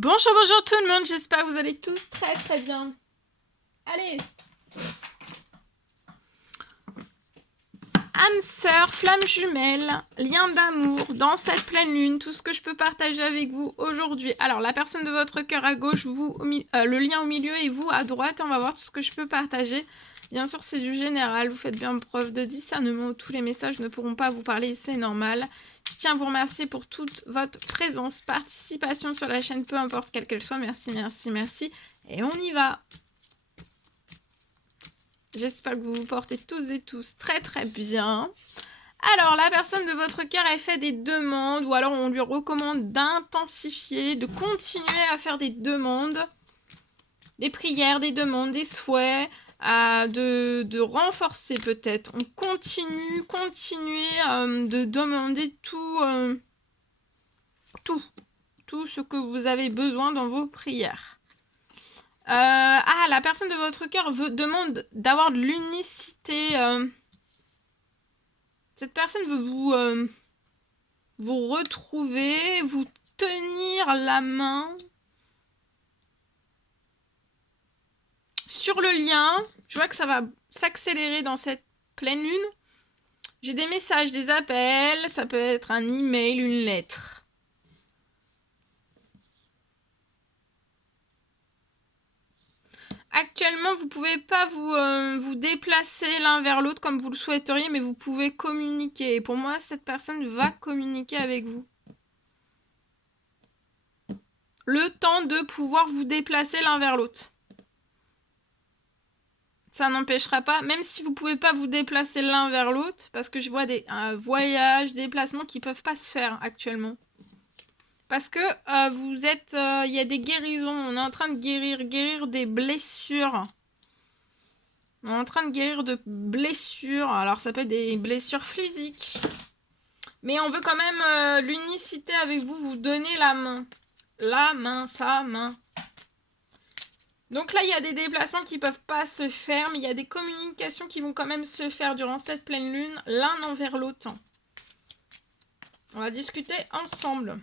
Bonjour, bonjour tout le monde, j'espère que vous allez tous très très bien. Allez. Âme sœur, flamme jumelle, lien d'amour, dans cette pleine lune, tout ce que je peux partager avec vous aujourd'hui. Alors, la personne de votre cœur à gauche, vous, le lien au milieu et vous à droite, on va voir tout ce que je peux partager. Bien sûr, c'est du général, vous faites bien preuve de discernement, tous les messages ne pourront pas vous parler, c'est normal. Je tiens à vous remercier pour toute votre présence, participation sur la chaîne, peu importe quelle qu'elle soit. Merci, merci, merci. Et on y va. J'espère que vous vous portez tous et tous très très bien. Alors, la personne de votre cœur, elle fait des demandes, ou alors on lui recommande d'intensifier, de continuer à faire des demandes, des prières, des demandes, des souhaits, de renforcer peut-être. On continuer de demander tout ce que vous avez besoin dans vos prières. La personne de votre cœur demande d'avoir de l'unicité. Cette personne veut vous retrouver, vous tenir la main sur le lien. Je vois que ça va s'accélérer dans cette pleine lune. J'ai des messages, des appels, ça peut être un email, une lettre. Actuellement, vous ne pouvez pas vous déplacer l'un vers l'autre comme vous le souhaiteriez, mais vous pouvez communiquer. Et pour moi, cette personne va communiquer avec vous. Le temps de pouvoir vous déplacer l'un vers l'autre. Ça n'empêchera pas, même si vous ne pouvez pas vous déplacer l'un vers l'autre, parce que je vois des voyages, déplacements qui ne peuvent pas se faire actuellement. Parce que il y a des guérisons, on est en train de guérir des blessures. On est en train de guérir de blessures, alors ça peut être des blessures physiques. Mais on veut quand même l'unicité avec vous, vous donner la main. La main, sa main. Donc là, il y a des déplacements qui ne peuvent pas se faire, mais il y a des communications qui vont quand même se faire durant cette pleine lune, l'un envers l'autre. On va discuter ensemble.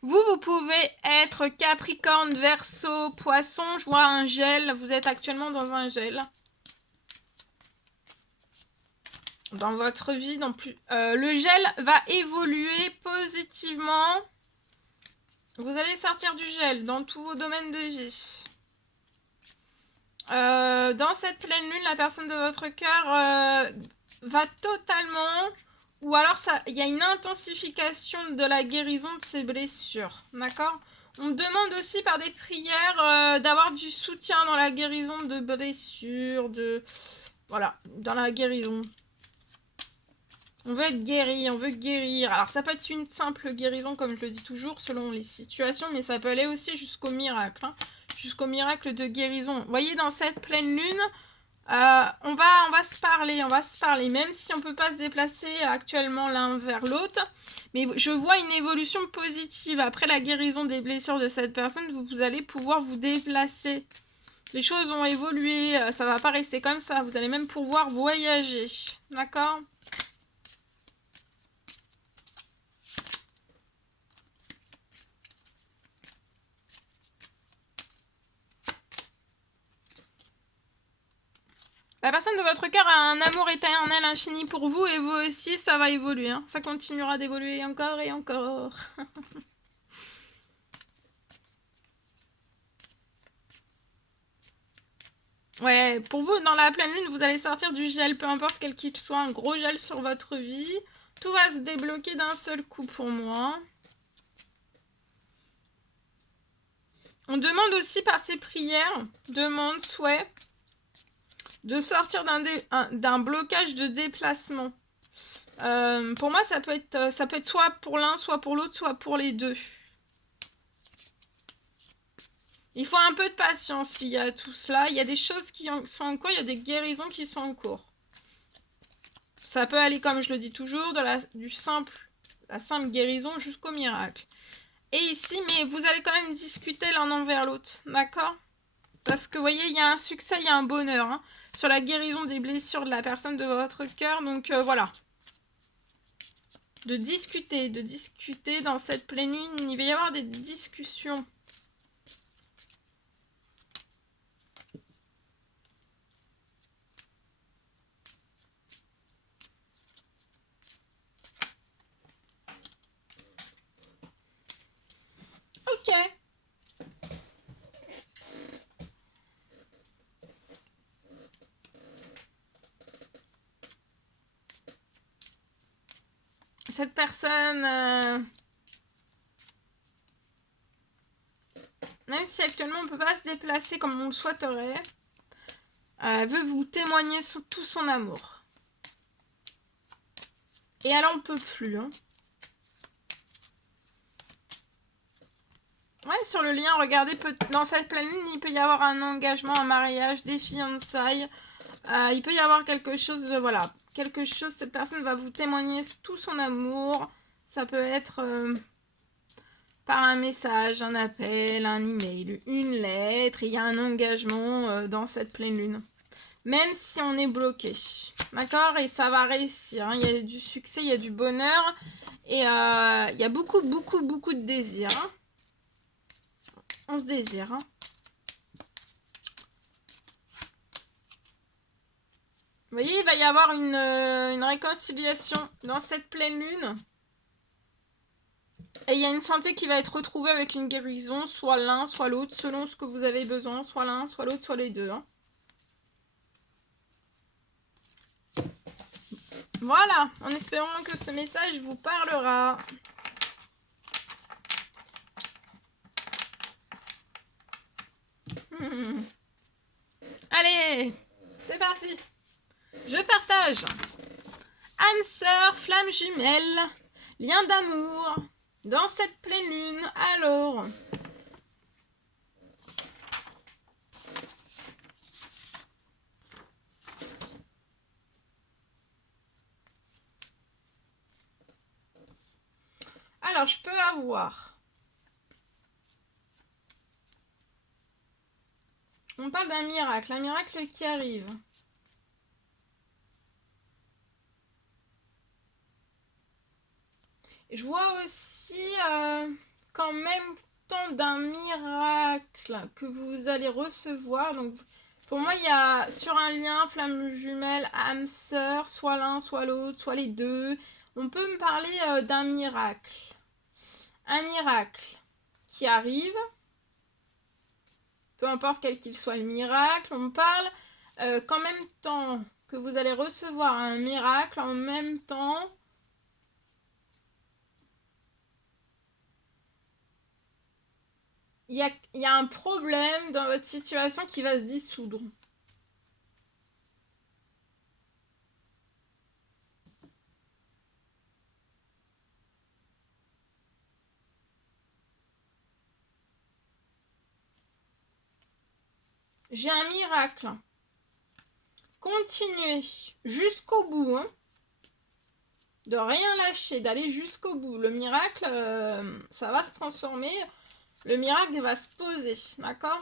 Vous pouvez être Capricorne, Verseau, Poisson. Je vois un gel. Vous êtes actuellement dans un gel. Dans votre vie, le gel va évoluer positivement. Vous allez sortir du gel dans tous vos domaines de vie. Dans cette pleine lune, la personne de votre cœur va totalement... Ou alors, il y a une intensification de la guérison de ces blessures. D'accord ? On demande aussi par des prières d'avoir du soutien dans la guérison de blessures, voilà, dans la guérison. On veut être guéri, on veut guérir. Alors, ça peut être une simple guérison, comme je le dis toujours, selon les situations, mais ça peut aller aussi jusqu'au miracle. Jusqu'au miracle de guérison. Vous voyez, dans cette pleine lune, on va se parler, même si on ne peut pas se déplacer actuellement l'un vers l'autre. Mais je vois une évolution positive. Après la guérison des blessures de cette personne, vous allez pouvoir vous déplacer. Les choses ont évolué, ça ne va pas rester comme ça. Vous allez même pouvoir voyager. D'accord ? La personne de votre cœur a un amour éternel infini pour vous et vous aussi, ça va évoluer. Ça continuera d'évoluer encore et encore. Ouais, pour vous, dans la pleine lune, vous allez sortir du gel, peu importe quel qu'il soit, un gros gel sur votre vie. Tout va se débloquer d'un seul coup pour moi. On demande aussi par ces prières, demande, souhait, de sortir d'un blocage de déplacement. Pour moi, ça peut être soit pour l'un, soit pour l'autre, soit pour les deux. Il faut un peu de patience liée à tout cela. Il y a des choses qui sont en cours, il y a des guérisons qui sont en cours. Ça peut aller, comme je le dis toujours, de la simple guérison jusqu'au miracle. Et ici, mais vous allez quand même discuter l'un envers l'autre, d'accord ? Parce que vous voyez, il y a un succès, il y a un bonheur sur la guérison des blessures de la personne de votre cœur. Donc voilà. de discuter dans cette pleine lune. Il va y avoir des discussions. Ok. Cette personne, même si actuellement on ne peut pas se déplacer comme on le souhaiterait, veut vous témoigner tout son amour. Et elle en peut plus. Hein. Ouais, sur le lien, regardez, dans cette pleine lune, il peut y avoir un engagement, un mariage, des fiançailles. Il peut y avoir quelque chose, voilà, quelque chose, cette personne va vous témoigner tout son amour. Ça peut être par un message, un appel, un email, une lettre. Il y a un engagement dans cette pleine lune. Même si on est bloqué, d'accord? Et ça va réussir. Hein. Il y a du succès, il y a du bonheur. Et il y a beaucoup de désir. Hein. On se désire. Hein. Vous voyez, il va y avoir une réconciliation dans cette pleine lune. Et il y a une santé qui va être retrouvée avec une guérison, soit l'un, soit l'autre, selon ce que vous avez besoin, soit l'un, soit l'autre, soit les deux. Hein. Voilà, en espérant que ce message vous parlera. Allez, c'est parti. Je partage. Âme sœur, flamme jumelle, lien d'amour, dans cette pleine lune, alors. Alors, je peux avoir. On parle d'un miracle, un miracle qui arrive. Je vois aussi qu'en même temps d'un miracle que vous allez recevoir. Donc, pour moi, il y a sur un lien, flamme jumelle, âme sœur, soit l'un, soit l'autre, soit les deux. On peut me parler d'un miracle. Un miracle qui arrive, peu importe quel qu'il soit le miracle, on me parle qu'en même temps que vous allez recevoir un miracle, en même temps, il y a un problème dans votre situation qui va se dissoudre. J'ai un miracle. Continuez jusqu'au bout, hein. De rien lâcher, d'aller jusqu'au bout. Le miracle, ça va se transformer. Le miracle va se poser, d'accord?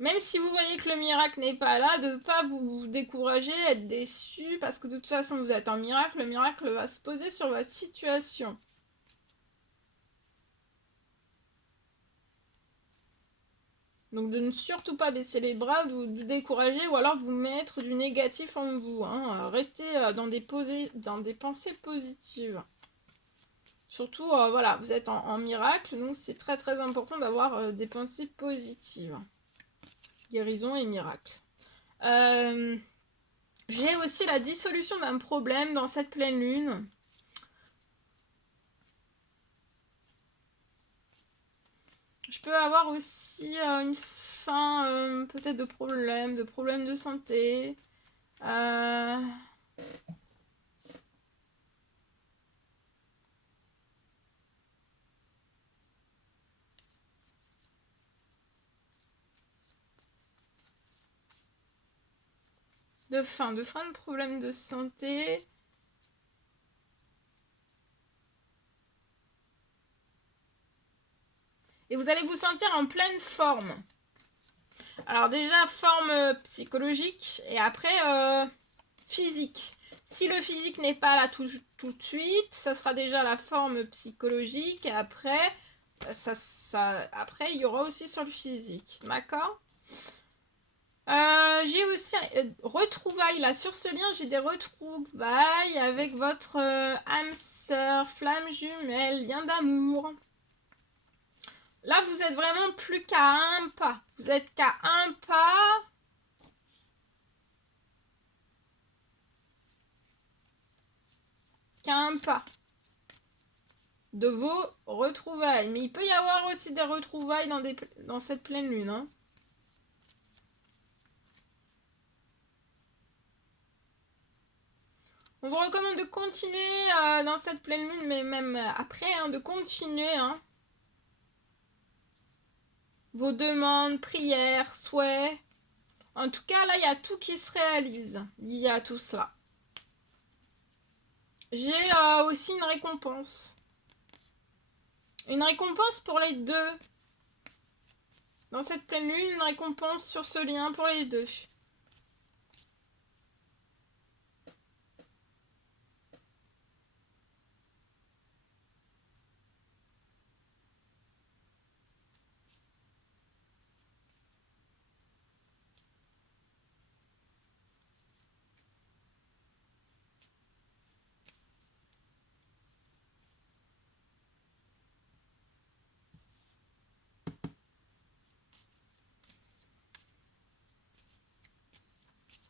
Même si vous voyez que le miracle n'est pas là, de ne pas vous décourager, être déçu, parce que de toute façon vous êtes un miracle, le miracle va se poser sur votre situation. Donc de ne surtout pas baisser les bras, de vous décourager, ou alors de vous mettre du négatif en vous. Hein. Restez dans des pensées positives. Surtout, voilà, vous êtes en miracle, donc c'est très très important d'avoir des pensées positives. Guérison et miracle. J'ai aussi la dissolution d'un problème dans cette pleine lune. Je peux avoir aussi une fin peut-être de problèmes de santé. De problèmes de santé. Et vous allez vous sentir en pleine forme. Alors déjà, forme psychologique et après physique. Si le physique n'est pas là tout de suite, ça sera déjà la forme psychologique et après, après il y aura aussi sur le physique. D'accord? J'ai aussi retrouvailles là sur ce lien, j'ai des retrouvailles avec votre âme sœur, flamme jumelle, lien d'amour. Là, vous êtes vraiment plus qu'à un pas. Vous êtes qu'à un pas. Qu'à un pas de vos retrouvailles. Mais il peut y avoir aussi des retrouvailles dans cette pleine lune. Hein. On vous recommande de continuer dans cette pleine lune, mais même après, hein, de continuer. Hein. Vos demandes, prières, souhaits. En tout cas, là, il y a tout qui se réalise. Il y a tout cela. J'ai aussi une récompense. Une récompense pour les deux. Dans cette pleine lune, une récompense sur ce lien pour les deux.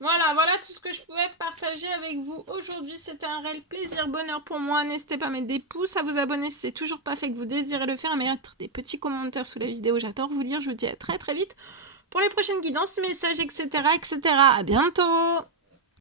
Voilà tout ce que je pouvais partager avec vous aujourd'hui. C'était un réel plaisir, bonheur pour moi. N'hésitez pas à mettre des pouces, à vous abonner si c'est toujours pas fait, que vous désirez le faire, à mettre des petits commentaires sous la vidéo. J'adore vous lire. Je vous dis à très vite pour les prochaines guidances, messages, etc. À bientôt!